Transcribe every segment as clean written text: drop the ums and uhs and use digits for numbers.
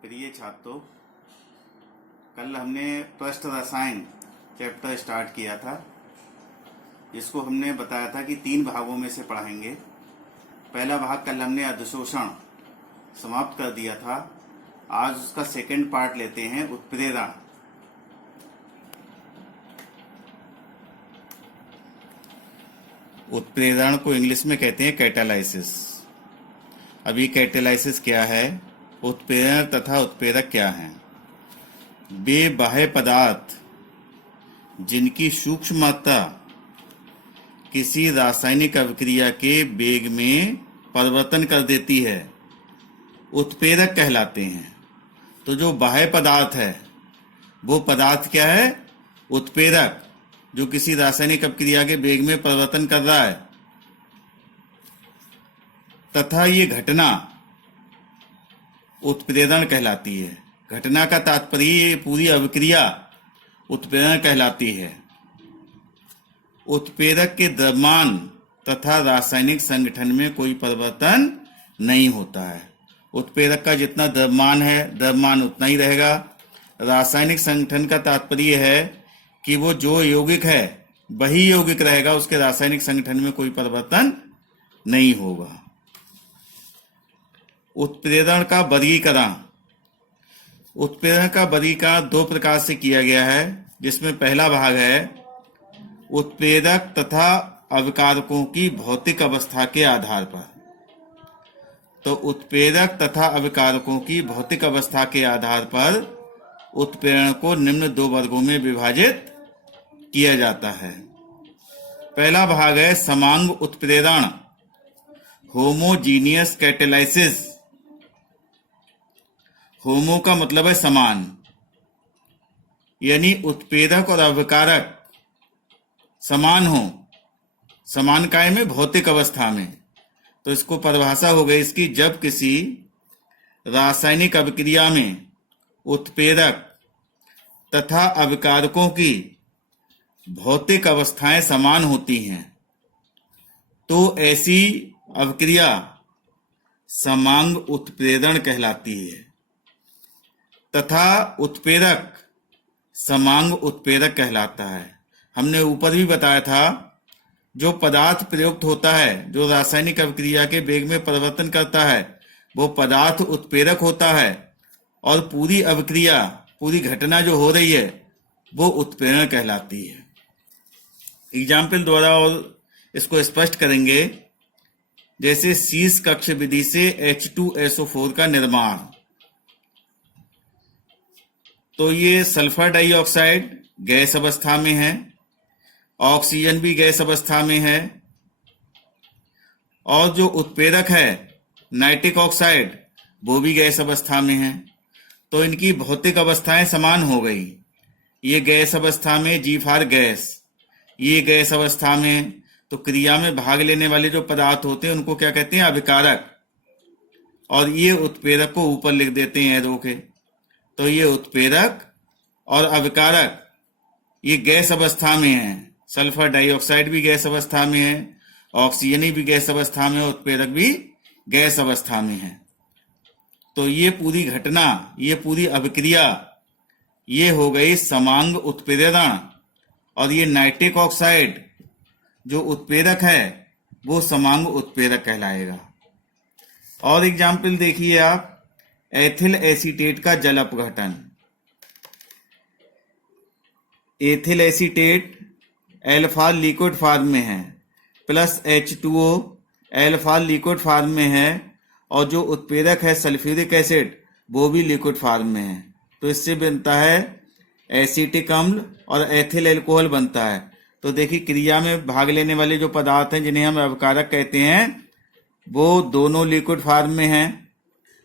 प्रिय छात्रों, कल हमने पृष्ठ रसायन चैप्टर स्टार्ट किया था, जिसको हमने बताया था कि 3 भागों में से पढ़ाएंगे। पहला भाग कल हमने अधिशोषण समाप्त कर दिया था। आज उसका सेकंड पार्ट लेते हैं, उत्प्रेरण। उत्प्रेरण को इंग्लिश में कहते हैं कैटालाइसिस। अभी कैटालाइसिस क्या है, उत्प्रेरण तथा उत्प्रेरक क्या है। वे बाह्य पदार्थ जिनकी सूक्ष्म मात्रा किसी रासायनिक अभिक्रिया के वेग में परिवर्तन कर देती है, उत्प्रेरक कहलाते हैं। तो जो बाह्य पदार्थ है वो पदार्थ क्या है, उत्प्रेरक, जो किसी रासायनिक अभिक्रिया के वेग में परिवर्तन कर रहा है। तथा ये घटना उत्प्रेरण कहलाती है। घटना का तात्पर्य ये पूरी अभिक्रिया उत्प्रेरण कहलाती है। उत्प्रेरक के द्रव्यमान तथा रासायनिक संगठन में कोई परिवर्तन नहीं होता है। उत्प्रेरक का जितना द्रव्यमान है, द्रव्यमान उतना ही रहेगा। रासायनिक संगठन का तात्पर्य है कि वो जो यौगिक है वही यौगिक रहेगा, उसके रासायनिक संगठन में कोई परिवर्तन नहीं होगा। उत्प्रेरण का वर्गीकरण। उत्प्रेरण का वर्गीकरण 2 प्रकार से किया गया है, जिसमें पहला भाग है उत्प्रेरक तथा अभिकारकों की भौतिक अवस्था के आधार पर। तो उत्प्रेरक तथा अभिकारकों की भौतिक अवस्था के आधार पर उत्प्रेरण को निम्न 2 वर्गों में विभाजित किया जाता है। पहला भाग है समांग उत्प्रेरण, होमोजीनियस कैटालाइसिस। होमो का मतलब है समान, यानी उत्प्रेरक और अभिकारक समान हो, समान काय में, भौतिक अवस्था में। तो इसको परिभाषा हो गई इसकी, जब किसी रासायनिक अभिक्रिया में उत्प्रेरक तथा अभिकारकों की भौतिक अवस्थाएं समान होती हैं तो ऐसी अभिक्रिया समांग उत्प्रेरण कहलाती है, तथा उत्प्रेरक समांग उत्प्रेरक कहलाता है। हमने ऊपर भी बताया था, जो पदार्थ प्रयुक्त होता है, जो रासायनिक अभिक्रिया के वेग में परिवर्तन करता है, वो पदार्थ उत्प्रेरक होता है, और पूरी अभिक्रिया, पूरी घटना जो हो रही है वो उत्प्रेरण कहलाती है। एग्जाम्पल द्वारा और इसको स्पष्ट करेंगे। जैसे शीर्ष कक्ष विधि से H2SO4 का निर्माण। तो ये सल्फर डाइऑक्साइड गैस अवस्था में है, ऑक्सीजन भी गैस अवस्था में है, और जो उत्प्रेरक है नाइट्रिक ऑक्साइड वो भी गैस अवस्था में है। तो इनकी भौतिक अवस्थाएं समान हो गई। ये गैस अवस्था में G4 गैस, ये गैस अवस्था में। तो क्रिया में भाग लेने वाले जो पदार्थ होते हैं उनको क्या कहते हैं, अभिकारक, और ये उत्प्रेरक को ऊपर लिख देते हैं एरो के। तो ये उत्प्रेरक और अभिकारक ये गैस अवस्था में है। सल्फर डाइऑक्साइड भी गैस अवस्था में है, ऑक्सीजन भी गैस अवस्था में, उत्प्रेरक भी गैस अवस्था में है। तो ये पूरी घटना, ये पूरी अभिक्रिया, ये हो गई समांग उत्प्रेरण। और ये नाइट्रिक ऑक्साइड जो उत्प्रेरक है वो समांग उत्प्रेरक कहलाएगा। और एग्जाम्पल देखिए आप, एथिल एसीटेट का जल अपघटन। Ethyl acetate alpha liquid form में है, plus H2O alpha liquid form में है, और जो उत्प्रेरक है सल्फ्यूरिक एसिड वो भी लिक्विड फॉर्म में है। तो इससे बनता है एसिटिक अम्ल और एथिल एल्कोहल बनता है। तो देखिए, क्रिया में भाग लेने वाले जो पदार्थ हैं जिन्हें हम अभिकारक कहते हैं वो दोनों लिक्विड फॉर्म में हैं,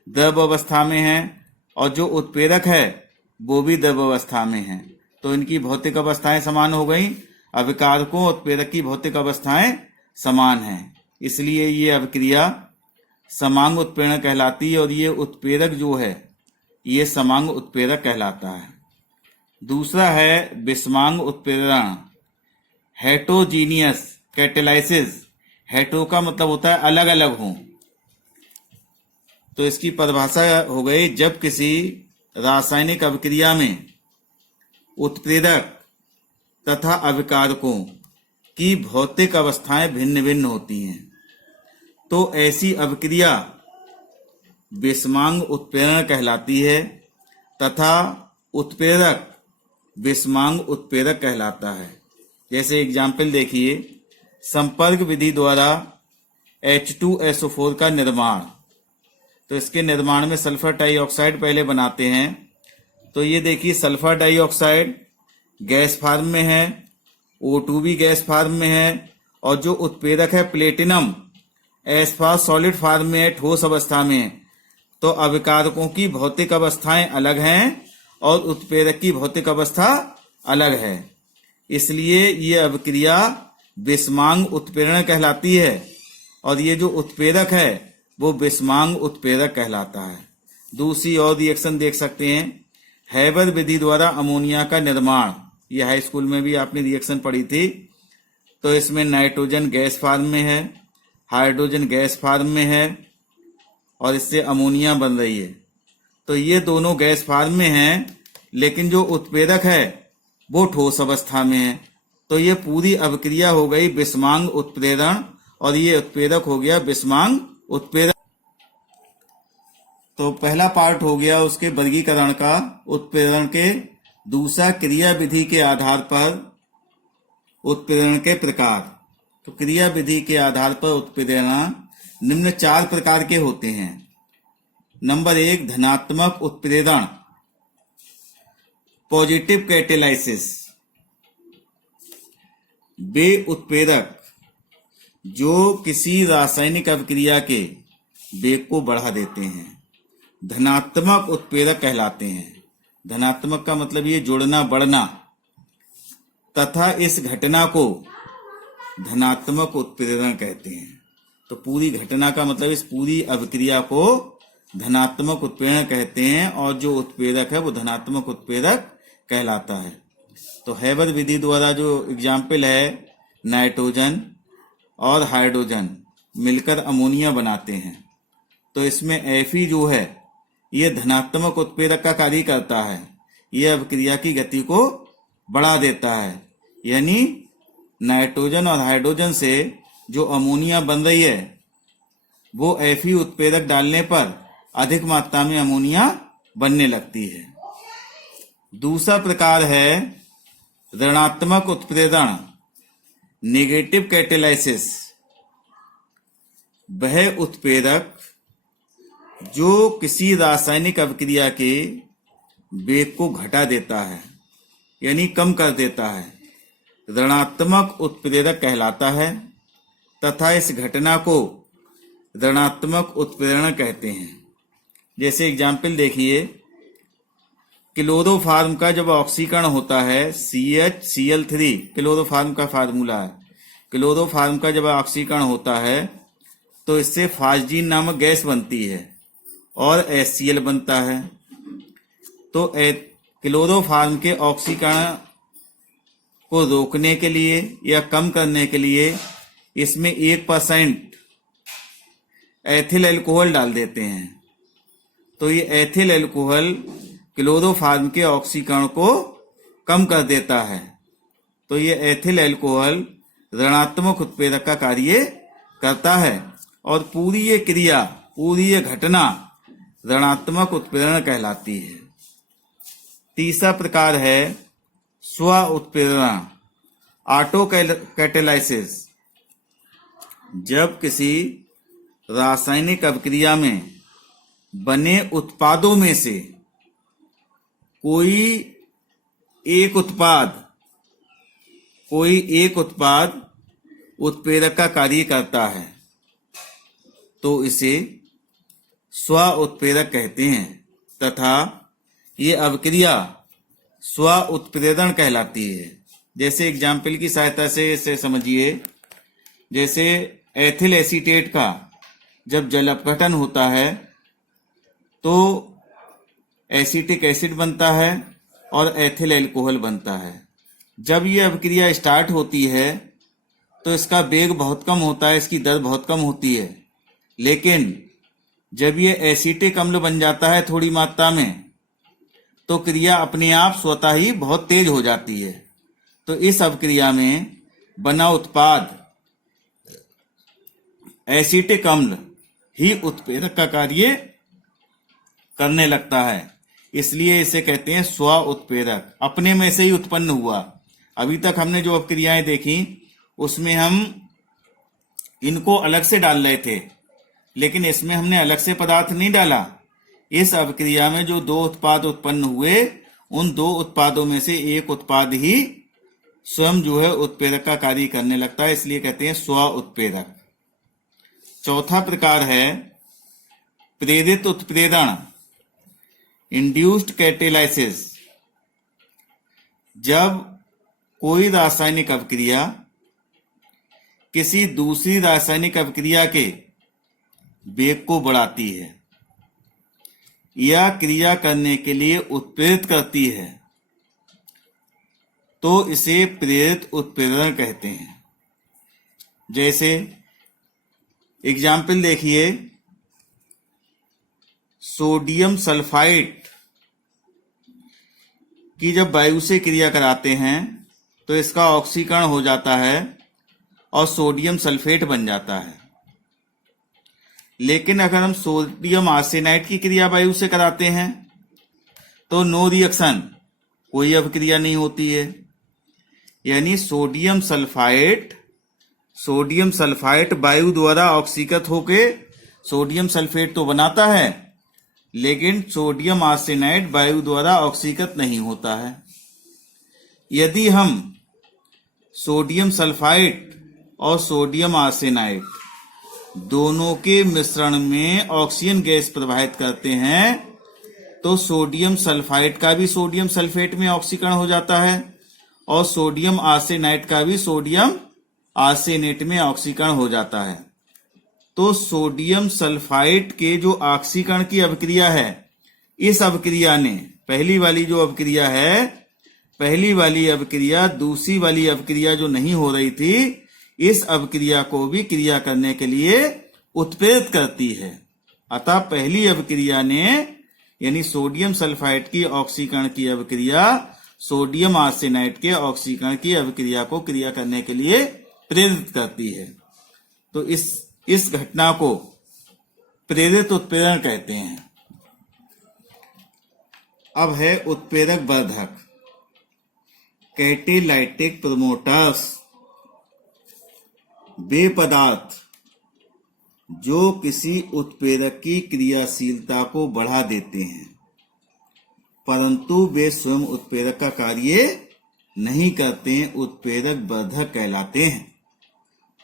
द्रव अवस्था में हैं, और जो उत्प्रेरक है वो भी द्रव अवस्था में है। तो इनकी भौतिक अवस्थाएं समान हो गई। अभिकारकों और उत्प्रेरक की भौतिक अवस्थाएं समान हैं, इसलिए ये अभिक्रिया समांग उत्प्रेरण कहलाती है, और ये उत्प्रेरक जो है ये समांग उत्प्रेरक कहलाता है। दूसरा है विषमांग उत्प्रेरण, हेटरोजीनियस कैटालाइसिस। हेटरो का मतलब होता है अलग अलग हो, तो इसकी परिभाषा हो गई, जब किसी रासायनिक अभिक्रिया में उत्प्रेरक तथा अभिकारकों की भौतिक अवस्थाएं भिन्न भिन्न होती हैं तो ऐसी अभिक्रिया विषमांग उत्प्रेरण कहलाती है तथा उत्प्रेरक विषमांग उत्प्रेरक कहलाता है। जैसे एग्जाम्पल देखिए, संपर्क विधि द्वारा H2SO4 का निर्माण। तो इसके निर्माण में सल्फर डाइऑक्साइड पहले बनाते हैं। तो ये देखिए, सल्फर डाइऑक्साइड गैस फार्म में है, O2 भी गैस फार्म में है, और जो उत्प्रेरक है प्लेटिनम एस्फा सॉलिड फार्म में है, ठोस अवस्था में है। तो अभिकारकों की भौतिक अवस्थाएं अलग हैं और उत्प्रेरक की भौतिक अवस्था अलग है, इसलिए ये अभिक्रिया विषमांग उत्प्रेरण कहलाती है और ये जो उत्प्रेरक है वो विषमांग उत्प्रेरक कहलाता है। दूसरी और रिएक्शन देख सकते हैं, हैबर विधि द्वारा अमोनिया का निर्माण। ये हाई स्कूल में भी आपने रिएक्शन पढ़ी थी। तो इसमें नाइट्रोजन गैस फार्म में है, हाइड्रोजन गैस फार्म में है और इससे अमोनिया बन रही है। तो ये दोनों गैस फार्म में हैं, लेकिन जो उत्प्रेरक है वो ठोस अवस्था में है। तो ये पूरी अभिक्रिया हो गई विषमांग उत्प्रेरण और ये उत्प्रेरक हो गया विषमांग उत्प्रेरक। तो पहला पार्ट हो गया उसके वर्गीकरण का, उत्प्रेरण के। दूसरा, क्रिया विधि के आधार पर उत्प्रेरण के प्रकार। तो क्रिया विधि के आधार पर उत्प्रेरण निम्न 4 प्रकार के होते हैं। नंबर 1, धनात्मक उत्प्रेरण, पॉजिटिव कैटेलाइसिस। वे उत्प्रेरक जो किसी रासायनिक अभिक्रिया के वेग को बढ़ा देते हैं धनात्मक उत्प्रेरक कहलाते हैं। धनात्मक का मतलब ये जुड़ना बढ़ना, तथा इस घटना को धनात्मक उत्प्रेरण कहते हैं। तो पूरी घटना का मतलब इस पूरी अभिक्रिया को धनात्मक उत्प्रेरण कहते हैं और जो उत्प्रेरक है वो धनात्मक उत्प्रेरक कहलाता है। तो हैबर विधि द्वारा जो एग्जाम्पल है, नाइट्रोजन और हाइड्रोजन मिलकर अमोनिया बनाते हैं। तो इसमें Fe जो है ये धनात्मक उत्प्रेरक का कार्य करता है, ये अभिक्रिया की गति को बढ़ा देता है। यानी नाइट्रोजन और हाइड्रोजन से जो अमोनिया बन रही है वो Fe उत्प्रेरक डालने पर अधिक मात्रा में अमोनिया बनने लगती है। दूसरा प्रकार है ऋणात्मक उत्प्रेरण, नेगेटिव कैटेलाइसिस। वह उत्प्रेरक जो किसी रासायनिक अभिक्रिया के वेग को घटा देता है यानी कम कर देता है, ऋणात्मक उत्प्रेरक कहलाता है तथा इस घटना को ऋणात्मक उत्प्रेरण कहते हैं। जैसे एग्जाम्पल देखिए, क्लोरोफॉर्म का जब ऑक्सीकरण होता है CHCl3, क्लोरोफॉर्म का फार्मूला है। क्लोरोफॉर्म का जब ऑक्सीकरण होता है तो इससे फास्जीन नामक गैस बनती है और HCl बनता है। तो क्लोरोफॉर्म के ऑक्सीकरण को रोकने के लिए या कम करने के लिए इसमें 1% एथिल अल्कोहल डाल देते हैं। तो ये एथिल अल्कोहल क्लोरोफॉर्म के ऑक्सीकरण को कम कर देता है। तो ये एथिल अल्कोहल ऋणात्मक उत्प्रेरक का कार्य करता है और पूरी ये क्रिया, पूरी ये घटना ऋणात्मक उत्प्रेरण कहलाती है। तीसरा प्रकार है स्व उत्प्रेरण, ऑटो कैटेलाइसिस। जब किसी रासायनिक अभिक्रिया में बने उत्पादों में से कोई एक उत्पाद उत्प्रेरक का कार्य करता है तो इसे स्व उत्प्रेरक कहते हैं तथा ये अभिक्रिया स्व उत्प्रेरण कहलाती है। जैसे एग्जाम्पल की सहायता से इसे समझिए, जैसे एथिल एसीटेट का जब जल अपघटन होता है तो एसिटिक एसिड बनता है और एथिल अल्कोहल बनता है। जब ये अभिक्रिया स्टार्ट होती है तो इसका वेग बहुत कम होता है, इसकी दर बहुत कम होती है, लेकिन जब ये एसिटिक अम्ल बन जाता है थोड़ी मात्रा में, तो क्रिया अपने आप स्वतः ही बहुत तेज हो जाती है। तो इस अवक्रिया में बना उत्पाद एसिटिक अम्ल ही उत्प्रेरक का कार्य करने लगता है, इसलिए इसे कहते हैं स्व उत्प्रेरक। अपने में से ही उत्पन्न हुआ। अभी तक हमने जो अवक्रियाएं देखी उसमें हम इनको अलग से डाल रहे थे, लेकिन इसमें हमने अलग से पदार्थ नहीं डाला। इस अवक्रिया में जो दो उत्पाद उत्पन्न हुए, उन दो उत्पादों में से एक उत्पाद ही स्वयं जो है उत्प्रेरक का कार्य करने लगता है, इसलिए कहते हैं स्व उत्प्रेरक। चौथा प्रकार है प्रेरित उत्प्रेरण, इंड्यूस्ड कैटेलाइसिस। जब कोई रासायनिक अवक्रिया किसी दूसरी रासायनिक अवक्रिया के वेग को बढ़ाती है या क्रिया करने के लिए उत्प्रेरित करती है, तो इसे प्रेरित उत्प्रेरण कहते हैं। जैसे एग्जाम्पल देखिए, सोडियम सल्फाइड की जब वायु से क्रिया कराते हैं तो इसका ऑक्सीकरण हो जाता है और सोडियम सल्फेट बन जाता है। लेकिन अगर हम सोडियम आर्सेनाइड की क्रिया वायु से कराते हैं तो नो रिएक्शन, कोई अभिक्रिया नहीं होती है। यानी सोडियम सल्फाइड वायु द्वारा ऑक्सीकृत होके सोडियम सल्फेट तो बनाता है, लेकिन सोडियम आर्सेनाइड वायु द्वारा ऑक्सीकृत नहीं होता है। यदि हम सोडियम सल्फाइड और सोडियम आर्सेनाइड दोनों के मिश्रण में ऑक्सीजन गैस प्रवाहित करते हैं तो सोडियम सल्फाइड का भी सोडियम सल्फेट में ऑक्सीकरण हो जाता है और सोडियम आर्सेनाइड का भी सोडियम आर्सेनेट में ऑक्सीकरण हो जाता है। तो सोडियम सल्फाइड के जो ऑक्सीकरण की अभिक्रिया है, इस अभिक्रिया ने पहली वाली जो अभिक्रिया है, पहली वाली अभिक्रिया दूसरी वाली अभिक्रिया जो नहीं हो रही थी, इस अभिक्रिया को भी क्रिया करने के लिए उत्प्रेरित करती है। अतः पहली अभिक्रिया ने यानी सोडियम सल्फाइड की ऑक्सीकरण की अभिक्रिया सोडियम आर्सेनाइड के ऑक्सीकरण की अभिक्रिया को क्रिया करने के लिए प्रेरित करती है। तो इस घटना को प्रेरित उत्प्रेरण कहते हैं। अब है उत्प्रेरक वर्धक, कैटेलाइटिक प्रमोटर्स। वे पदार्थ जो किसी उत्प्रेरक की क्रियाशीलता को बढ़ा देते हैं, परंतु वे स्वयं उत्प्रेरक का कार्य नहीं करते हैं, उत्प्रेरक वर्धक कहलाते हैं।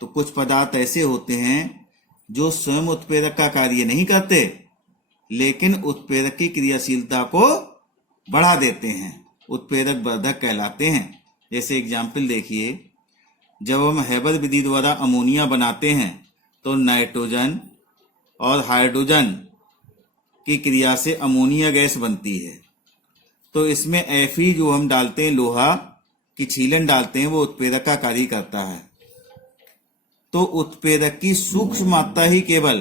तो कुछ पदार्थ ऐसे होते हैं जो स्वयं उत्प्रेरक का कार्य नहीं करते, लेकिन उत्प्रेरक की क्रियाशीलता को बढ़ा देते हैं, उत्प्रेरक वर्धक कहलाते हैं। जैसे एग्जाम्पल देखिए, जब हम हैबर विधि द्वारा अमोनिया बनाते हैं तो नाइट्रोजन और हाइड्रोजन की क्रिया से अमोनिया गैस बनती है। तो इसमें Fe जो हम डालते हैं, लोहा की छीलन डालते हैं, वो उत्प्रेरक का कार्य करता है। तो उत्प्रेरक की सूक्ष्म मात्रा ही केवल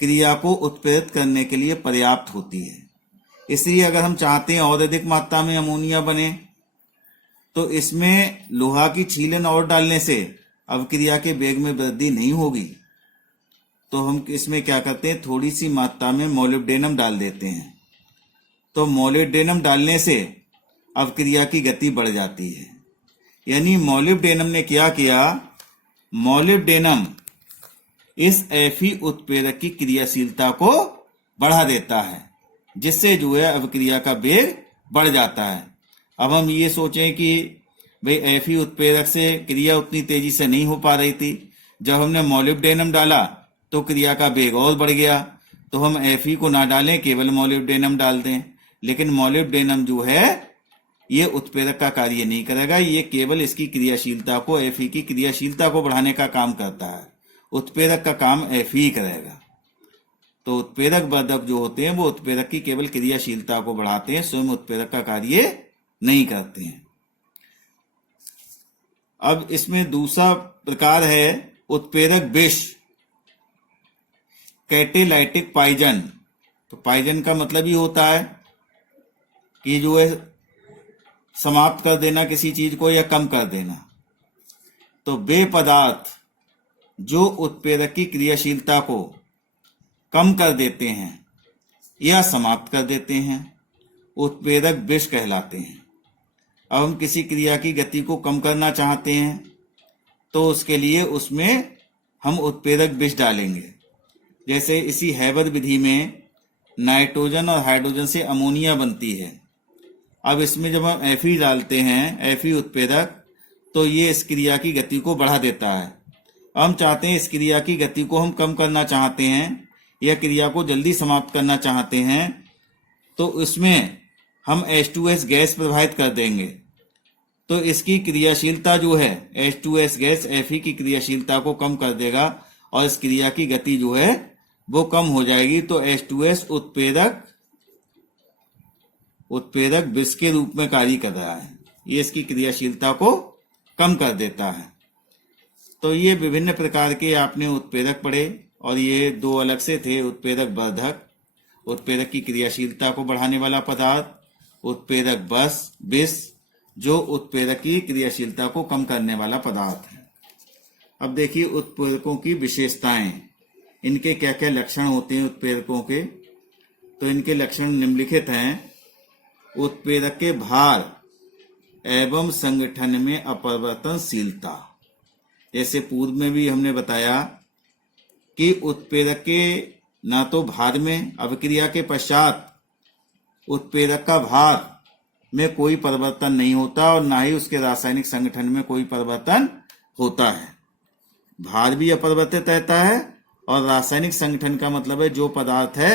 क्रिया को उत्प्रेरित करने के लिए पर्याप्त होती है। इसलिए अगर हम चाहते हैं और अधिक मात्रा में अमोनिया बने, तो इसमें लोहा की छीलन और डालने से अवक्रिया के वेग में वृद्धि नहीं होगी। तो हम इसमें क्या करते हैं, थोड़ी सी मात्रा में मोलिब्डेनम डाल देते हैं। तो मोलिब्डेनम डालने से अवक्रिया की गति बढ़ जाती है। यानी मोलिब्डेनम ने क्या किया, मोलिब्डेनम इस Fe उत्प्रेरक की क्रियाशीलता को बढ़ा देता है, जिससे जो है अवक्रिया का वेग बढ़ जाता है। अब हम ये सोचें कि भाई Fe उत्प्रेरक से क्रिया उतनी तेजी से नहीं हो पा रही थी, जब हमने मोलिब्डेनम डाला तो क्रिया का वेग और बढ़ गया। तो हम Fe को ना डालें, केवल मोलिब्डेनम डाल दें। लेकिन मोलिब्डेनम जो है ये उत्प्रेरक का कार्य नहीं करेगा, ये केवल इसकी क्रियाशीलता को, Fe की क्रियाशीलता को बढ़ाने का काम करता है। उत्प्रेरक का काम Fe ही करेगा। तो उत्प्रेरक वर्धक जो होते हैं वो उत्प्रेरक की केवल क्रियाशीलता को बढ़ाते हैं, स्वयं उत्प्रेरक का कार्य नहीं करते हैं। अब इसमें दूसरा प्रकार है उत्प्रेरक विष। Catalytic poison. तो पॉइजन का मतलब ही होता है कि जो है समाप्त कर देना किसी चीज को या कम कर देना। तो वे पदार्थ जो उत्प्रेरक की क्रियाशीलता को कम कर देते हैं या समाप्त कर देते हैं, उत्प्रेरक विष कहलाते हैं। अब हम किसी क्रिया की गति को कम करना चाहते हैं तो उसके लिए उसमें हम उत्प्रेरक विष डालेंगे। जैसे इसी हैबर विधि में नाइट्रोजन और हाइड्रोजन से अमोनिया बनती है। अब इसमें जब हम Fe डालते हैं, Fe उत्प्रेरक, तो ये इस क्रिया की गति को बढ़ा देता है। हम चाहते हैं इस क्रिया की गति को हम कम करना चाहते हैं या क्रिया को जल्दी समाप्त करना चाहते हैं, तो इसमें हम H2S गैस प्रवाहित कर देंगे। तो इसकी क्रियाशीलता जो है H2S गैस Fe की क्रियाशीलता को कम कर देगा और इस क्रिया की गति जो है वो कम हो जाएगी। तो H2S उत्प्रेरक विष के रूप में कार्य कर रहा है। ये इसकी क्रियाशीलता को कम कर देता है। तो ये विभिन्न प्रकार के आपने उत्प्रेरक पढ़े और ये दो अलग से थे, उत्प्रेरक वर्धक, उत्प्रेरक की क्रियाशीलता को बढ़ाने वाला पदार्थ, उत्प्रेरक विष जो उत्प्रेरक की क्रियाशीलता को कम करने वाला पदार्थ है। अब देखिए उत्प्रेरकों की विशेषताएं, इनके क्या क्या लक्षण होते हैं उत्प्रेरकों के। तो इनके लक्षण निम्नलिखित हैं। उत्प्रेरक के भार एवं संगठन में अपरिवर्तनशीलता। जैसे पूर्व में भी हमने बताया कि उत्प्रेरक के न तो भार में, अभिक्रिया के पश्चात उत्प्रेरक का भार में कोई परिवर्तन नहीं होता और ना ही उसके रासायनिक संगठन में कोई परिवर्तन होता है। भार भी अपरिवर्तित रहता है और रासायनिक संगठन का मतलब है जो पदार्थ है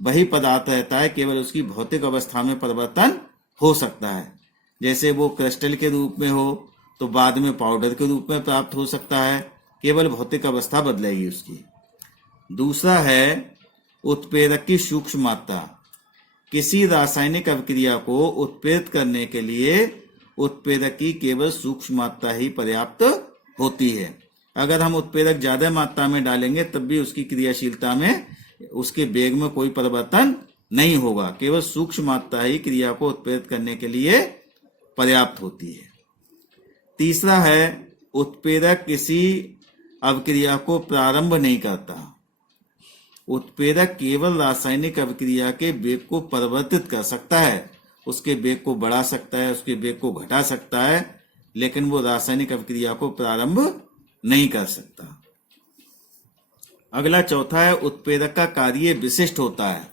वही पदार्थ रहता है, केवल उसकी भौतिक अवस्था में परिवर्तन हो सकता है। जैसे वो क्रिस्टल के रूप में हो तो बाद में पाउडर के रूप में प्राप्त हो सकता है, केवल भौतिक अवस्था बदलेगी उसकी। दूसरा है उत्प्रेरक की सूक्ष्म मात्रा। किसी रासायनिक अभिक्रिया को उत्प्रेरित करने के लिए उत्प्रेरक की केवल सूक्ष्म मात्रा ही पर्याप्त होती है। अगर हम उत्प्रेरक ज्यादा मात्रा में डालेंगे तब भी उसकी क्रियाशीलता में, उसके वेग में कोई परिवर्तन नहीं होगा। केवल सूक्ष्म मात्रा ही क्रिया को उत्प्रेरित करने के लिए पर्याप्त होती है। तीसरा है उत्प्रेरक किसी अभिक्रिया को प्रारंभ नहीं करता। उत्प्रेरक केवल रासायनिक अभिक्रिया के वेग को परिवर्तित कर सकता है, उसके वेग को बढ़ा सकता है, उसके वेग को घटा सकता है, लेकिन वो रासायनिक अभिक्रिया को प्रारंभ नहीं कर सकता। अगला चौथा है उत्प्रेरक का कार्य विशिष्ट होता है।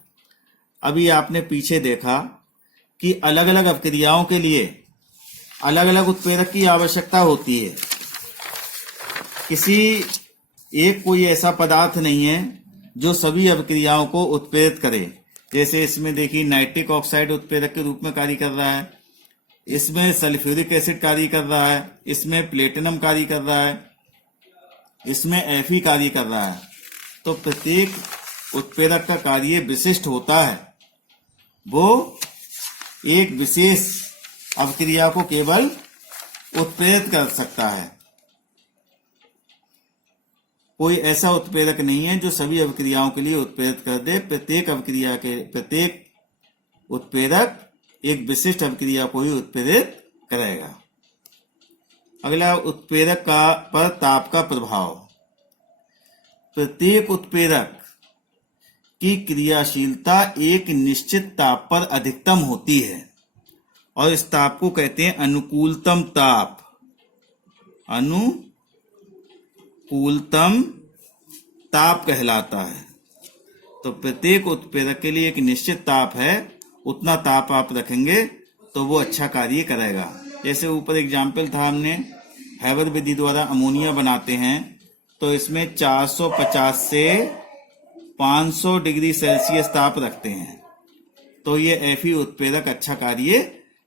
अभी आपने पीछे देखा कि अलग अलग अभिक्रियाओं के लिए अलग अलग उत्प्रेरक की आवश्यकता होती है। किसी एक कोई ऐसा पदार्थ नहीं है जो सभी अभिक्रियाओं को उत्प्रेरित करे। जैसे इसमें देखिए नाइट्रिक ऑक्साइड उत्प्रेरक के रूप में कार्य कर रहा है, इसमें सल्फ्यूरिक एसिड कार्य कर रहा है, इसमें प्लेटिनम कार्य कर रहा है, इसमें Fe कार्य कर रहा है। तो प्रत्येक उत्प्रेरक का कार्य विशिष्ट होता है। वो एक विशेष अभिक्रिया को केवल उत्प्रेरित कर सकता है। कोई ऐसा उत्प्रेरक नहीं है जो सभी अभिक्रियाओं के लिए उत्प्रेरित कर दे। प्रत्येक उत्प्रेरक एक विशिष्ट अभिक्रिया को ही उत्प्रेरित करेगा। अगला उत्प्रेरक पर ताप का प्रभाव। प्रत्येक उत्प्रेरक की क्रियाशीलता एक निश्चित ताप पर अधिकतम होती है और इस ताप को कहते हैं अनुकूलतम ताप। अनुकूलतम ताप कहलाता है। तो प्रत्येक उत्प्रेरक के लिए एक निश्चित ताप है, उतना ताप आप रखेंगे तो वो अच्छा कार्य करेगा। जैसे ऊपर एग्जाम्पल था, हमने हैबर विधि द्वारा अमोनिया बनाते हैं तो इसमें 450 से 500 डिग्री सेल्सियस ताप रखते हैं, तो ये Fe उत्प्रेरक अच्छा कार्य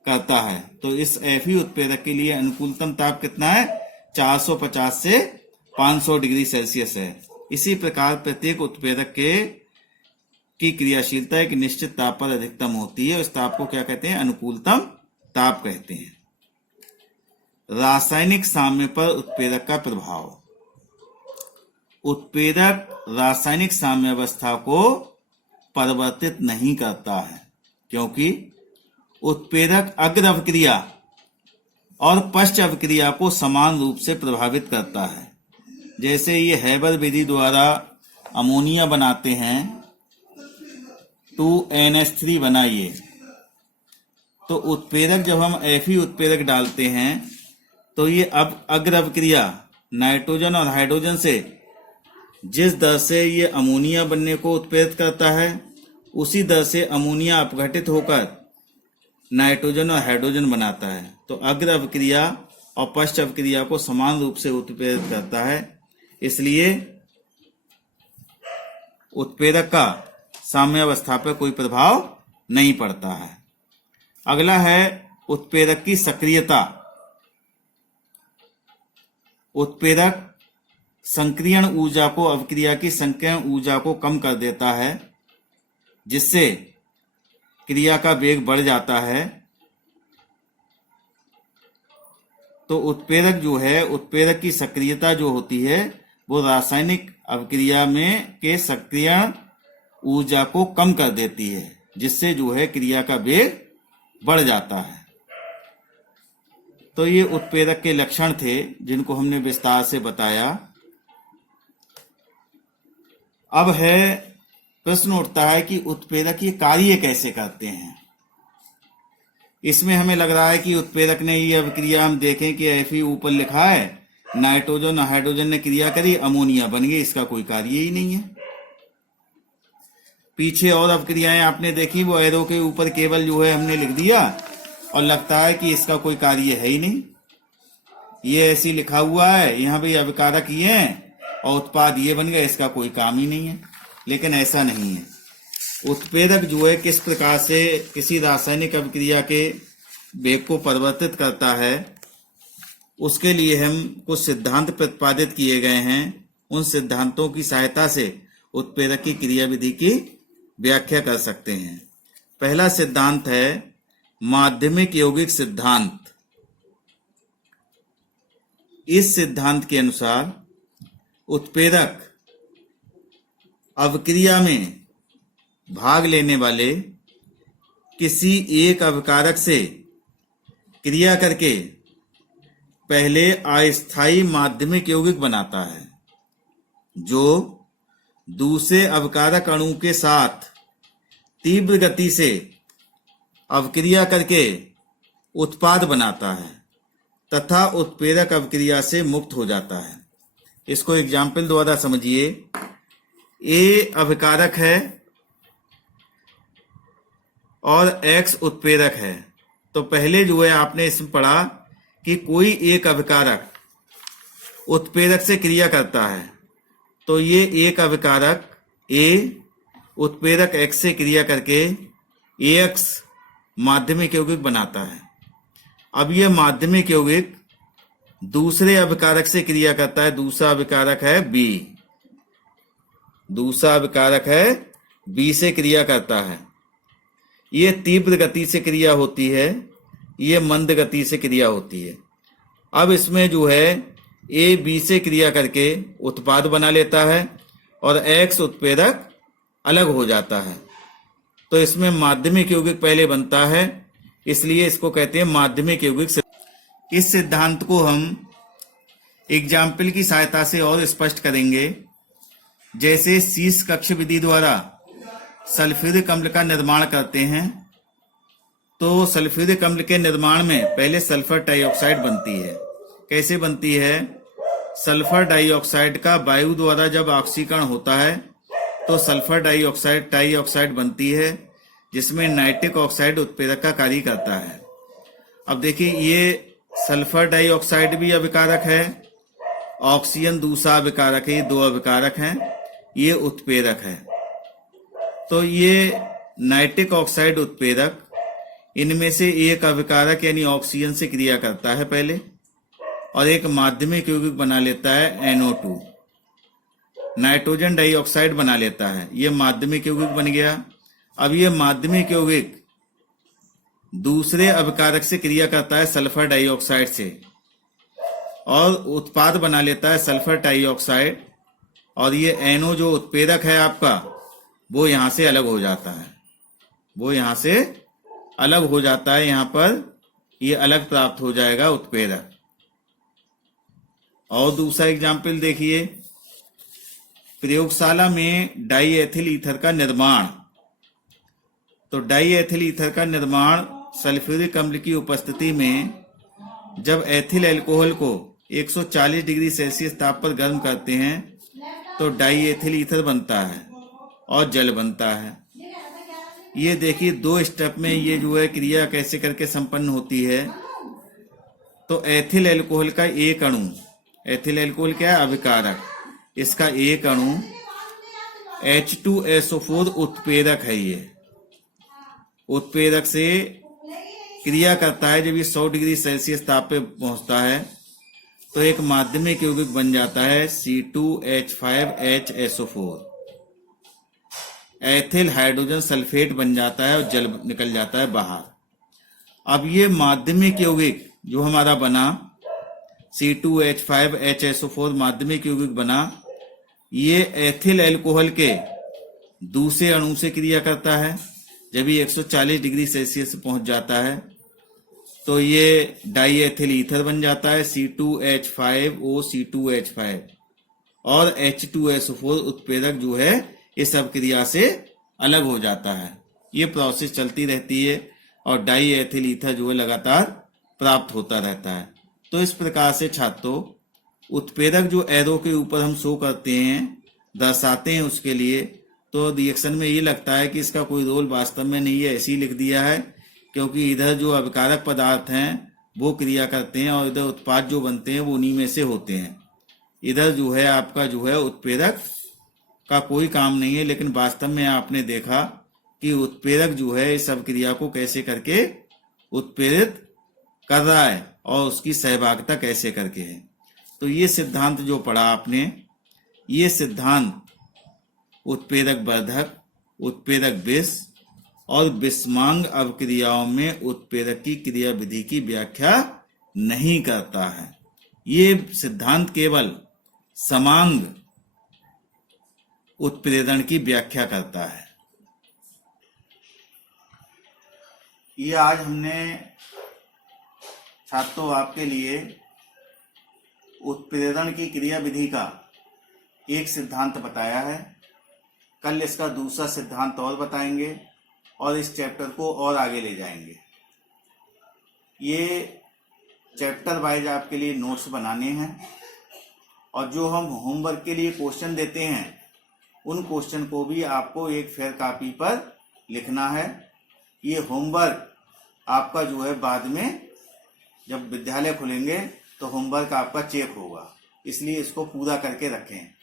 करता है। तो इस Fe उत्प्रेरक के लिए अनुकूलतम ताप कितना है? 450 से 500 डिग्री सेल्सियस है। इसी प्रकार प्रत्येक उत्प्रेरक की क्रियाशीलता एक निश्चित ताप पर अधिकतम होती है। उस ताप को क्या कहते हैं? अनुकूलतम ताप कहते हैं। रासायनिक साम्य पर उत्प्रेरक का प्रभाव। उत्प्रेरक रासायनिक साम्यावस्था को परिवर्तित नहीं करता है, क्योंकि उत्प्रेरक अग्र अभिक्रिया और पश्च अभिक्रिया को समान रूप से प्रभावित करता है। जैसे ये हैबर विधि द्वारा अमोनिया बनाते हैं, 2NH3 बनाइए, तो उत्प्रेरक जब हम Fe उत्प्रेरक डालते हैं तो ये अब अग्र अभिक्रिया नाइट्रोजन और हाइड्रोजन से जिस दर से ये अमोनिया बनने को उत्प्रेरित करता है, उसी दर से अमोनिया अपघटित होकर नाइट्रोजन और हाइड्रोजन बनाता है। तो अग्र अभिक्रिया और पश्च अभिक्रिया को समान रूप से उत्प्रेरित करता है, इसलिए उत्प्रेरक का साम्यावस्था पर कोई प्रभाव नहीं पड़ता है। अगला है उत्प्रेरक की सक्रियता। उत्प्रेरक संक्रियण ऊर्जा को अभिक्रिया की संक्रियण ऊर्जा को कम कर देता है, जिससे क्रिया का वेग बढ़ जाता है। तो उत्प्रेरक जो है, उत्प्रेरक की सक्रियता जो होती है वो रासायनिक अभिक्रिया में के सक्रियण ऊर्जा को कम कर देती है, जिससे जो है क्रिया का वेग बढ़ जाता है। तो ये उत्प्रेरक के लक्षण थे जिनको हमने विस्तार से बताया। अब है प्रश्न उठता है कि उत्प्रेरक ये कार्य कैसे करते हैं। इसमें हमें लग रहा है कि उत्प्रेरक ने ये अभिक्रिया, हम देखें कि Fe ऊपर लिखा है, नाइट्रोजन और हाइड्रोजन ने क्रिया करी, अमोनिया बन गई, इसका कोई कार्य ही नहीं है। पीछे और अभिक्रियाएं आपने देखी, वो एरो के ऊपर केवल जो है हमने लिख दिया और लगता है कि इसका कोई कार्य है ही नहीं। ये ऐसी लिखा हुआ है, यहाँ भी अभिकारक ये हैं और उत्पाद ये बन गए, इसका कोई काम ही नहीं है। लेकिन ऐसा नहीं है। उत्प्रेरक जो है किस प्रकार से किसी रासायनिक अभिक्रिया के वेग को परिवर्तित करता है, उसके लिए हम कुछ सिद्धांत प्रतिपादित किए गए हैं। उन सिद्धांतों की सहायता से उत्प्रेरक की क्रियाविधि की व्याख्या कर सकते हैं। पहला सिद्धांत है माध्यमिक यौगिक सिद्धांत। इस सिद्धांत के अनुसार उत्प्रेरक अभिक्रिया में भाग लेने वाले किसी एक अभिकारक से क्रिया करके पहले अस्थायी माध्यमिक यौगिक बनाता है, जो दूसरे अभिकारक अणु के साथ तीव्र गति से अभिक्रिया करके उत्पाद बनाता है तथा उत्प्रेरक अभिक्रिया से मुक्त हो जाता है। इसको एग्जाम्पल द्वारा समझिए। ए अभिकारक है और X उत्प्रेरक है। तो पहले जो है आपने इसमें पढ़ा कि कोई एक अभिकारक उत्प्रेरक से क्रिया करता है, तो ये एक अभिकारक A उत्प्रेरक X से क्रिया करके AX माध्यमिक यौगिक बनाता है। अब यह माध्यमिक यौगिक दूसरे अभिकारक से क्रिया करता है। दूसरा अभिकारक है B। दूसरा अभिकारक है B से क्रिया करता है। ये तीव्र गति से क्रिया होती है, ये मंद गति से क्रिया होती है। अब इसमें जो है A B से क्रिया करके उत्पाद बना लेता है और X उत्प्रेरक अलग हो जाता है। तो इसमें माध्यमिक यौगिक पहले बनता है, इसलिए इसको कहते हैं माध्यमिक यौगिक। इस सिद्धांत को हम एग्जाम्पल की सहायता से और स्पष्ट करेंगे। जैसे शीर्ष कक्ष विधि द्वारा सल्फ्यूरिक अम्ल का निर्माण करते हैं, तो सल्फ्यूरिक अम्ल के निर्माण में पहले सल्फर डाइऑक्साइड बनती है। कैसे बनती है? सल्फर डाइऑक्साइड का वायु द्वारा जब ऑक्सीकरण होता है तो सल्फर डाइऑक्साइड बनती है, जिसमें नाइट्रिक ऑक्साइड उत्प्रेरक का कार्य करता है। अब देखिए, ये सल्फर डाइऑक्साइड भी अभिकारक है, ऑक्सीजन दूसरा अभिकारक है, ये दो अभिकारक हैं, ये उत्प्रेरक है। तो ये नाइट्रिक ऑक्साइड उत्प्रेरक इनमें से एक अभिकारक यानी ऑक्सीजन से क्रिया करता है पहले, और एक माध्यमिक यौगिक बना लेता है NO2, नाइट्रोजन डाइऑक्साइड बना लेता है। ये माध्यमिक यौगिक बन गया। अब ये माध्यमिक यौगिक दूसरे अभिकारक से क्रिया करता है सल्फर डाइऑक्साइड से, और उत्पाद बना लेता है सल्फर डाइऑक्साइड और ये NO जो उत्प्रेरक है आपका, वो यहां से अलग हो जाता है, वो यहां से अलग हो जाता है, यहां पर ये अलग प्राप्त हो जाएगा उत्प्रेरक। और दूसरा एग्जाम्पल देखिए, प्रयोगशाला में डाई एथिल ईथर का निर्माण। तो डाई एथिल ईथर का निर्माण सल्फ्यूरिक अम्ल की उपस्थिति में जब एथिल अल्कोहल को 140 डिग्री सेल्सियस ताप पर गर्म करते हैं तो डाई एथिल ईथर बनता है और जल बनता है। ये देखिए 2 स्टेप में ये जो है क्रिया कैसे करके संपन्न होती है। तो एथिल अल्कोहल का एक अणु, एथिल अल्कोहल क्या है, अभिकारक, इसका एक अणु H2SO4 उत्प्रेरक है। ये उत्प्रेरक से क्रिया करता है। जब ये 100 डिग्री सेल्सियस ताप पे पहुंचता है तो एक माध्यमिक यौगिक बन जाता है C2H5HSO4, एथिल हाइड्रोजन सल्फेट बन जाता है और जल निकल जाता है बाहर। अब ये माध्यमिक यौगिक जो हमारा बना C2H5HSO4 माध्यमिक यौगिक बना, ये एथिल अल्कोहल के दूसरे अणु से क्रिया करता है। जब ये 140 डिग्री सेल्सियस पहुंच जाता है तो ये डाई एथिल ईथर बन जाता है C2H5OC2H5 और H2SO4 उत्प्रेरक जो है इस अभिक्रिया से अलग हो जाता है। ये प्रोसेस चलती रहती है और डाई एथिल ईथर जो है लगातार प्राप्त होता रहता है। तो इस प्रकार से छात्रों उत्प्रेरक जो एरो के ऊपर हम शो करते हैं, दर्शाते हैं उसके लिए, तो रिएक्शन में ये लगता है कि इसका कोई रोल वास्तव में नहीं है, ऐसे ही लिख दिया है, क्योंकि इधर जो अभिकारक पदार्थ हैं वो क्रिया करते हैं और इधर उत्पाद जो बनते हैं वो उन्हीं में से होते हैं। इधर जो है आपका जो है उत्प्रेरक का कोई काम नहीं है, लेकिन वास्तव में आपने देखा कि उत्प्रेरक जो है इस अभिक्रिया को कैसे करके उत्प्रेरित कर रहा है और उसकी सहभागिता कैसे करके है। तो ये सिद्धांत जो पढ़ा आपने, ये सिद्धांत उत्प्रेरक वर्धक, उत्प्रेरक विष और विषमांग अभिक्रियाओं में उत्प्रेरक की क्रिया विधि की व्याख्या नहीं करता है। ये सिद्धांत केवल समांग उत्प्रेरण की व्याख्या करता है। ये आज हमने छात्रों आपके लिए उत्प्रेरण की क्रिया विधि का एक सिद्धांत बताया है। कल इसका दूसरा सिद्धांत और बताएंगे और इस चैप्टर को और आगे ले जाएंगे। ये चैप्टर वाइज आपके लिए नोट्स बनाने हैं और जो हम होमवर्क के लिए क्वेश्चन देते हैं उन क्वेश्चन को भी आपको एक फेयर कॉपी पर लिखना है। ये होमवर्क आपका जो है बाद में जब विद्यालय खुलेंगे तो होमवर्क आपका चेक होगा, इसलिए इसको पूरा करके रखें।